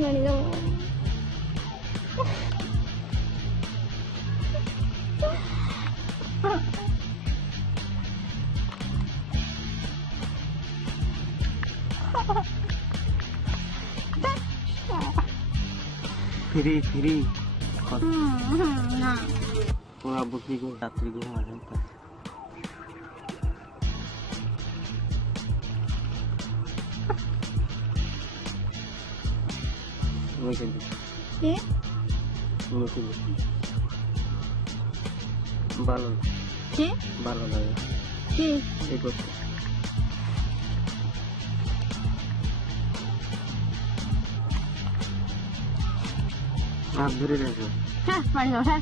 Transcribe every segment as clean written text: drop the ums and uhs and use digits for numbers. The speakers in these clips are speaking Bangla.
Gani kamu? Free. Nah. Kalau bukti gue ratri gue nggak ada. Mungkin. Eh? Mungkin. Balon. Eh? Balon aja. Eh? Ikut. Beri aja. Hah, mari kau hah.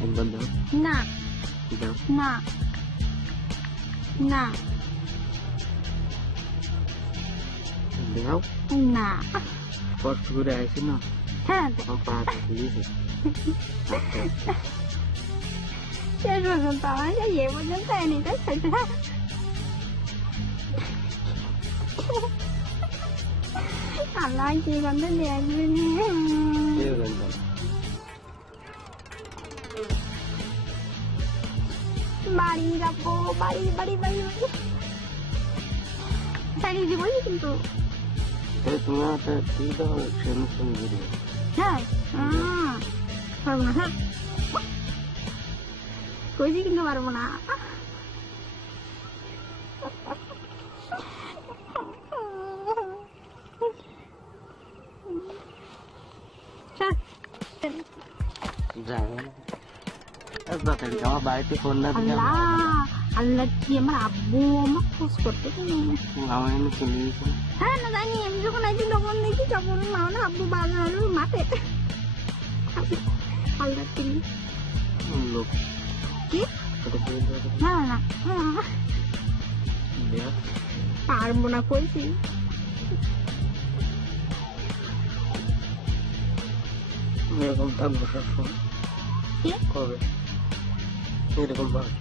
Yang bandel. Nah. Tidak. Nah. Nah. Beliau. Nah. Pos sudah isi no. Hah. Apa tadi sih? Saya juga tahu aja ya, macam saya ni kan saya. Alah, jangan tu dia ni. Iya bandel. Mari rapo, mari. Tadi di mana tu? Itu ada tidak sensen gitu. Hai. Baru mana? Kau sih kita baru mana? Jangan. Tadi kamu baik itu Honda dia. Allah dia merabu, mak seperti ini. Ngawain ini sini. Hah, nak ni, mesti kau nanti dokon ni kita pun mau nak abu bagan lu mati. Allah ini. Look. Ki? Nah. Dia. Par mo na ko sih. এরকম থাকবো সবসময় কবে এরকম ভাবে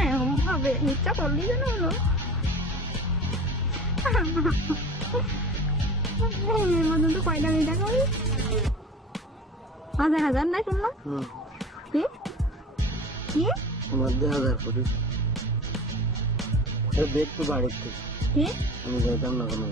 এরকম ভাবে মিথ্যা করলি যেন হলো এর মধ্যে তো কয়টা মিটা করি 1000 না শুনলাম কি মধ্যে 1000 করি দেখতো বাড়ির থেকে কি আমি যাইতাম না কোনো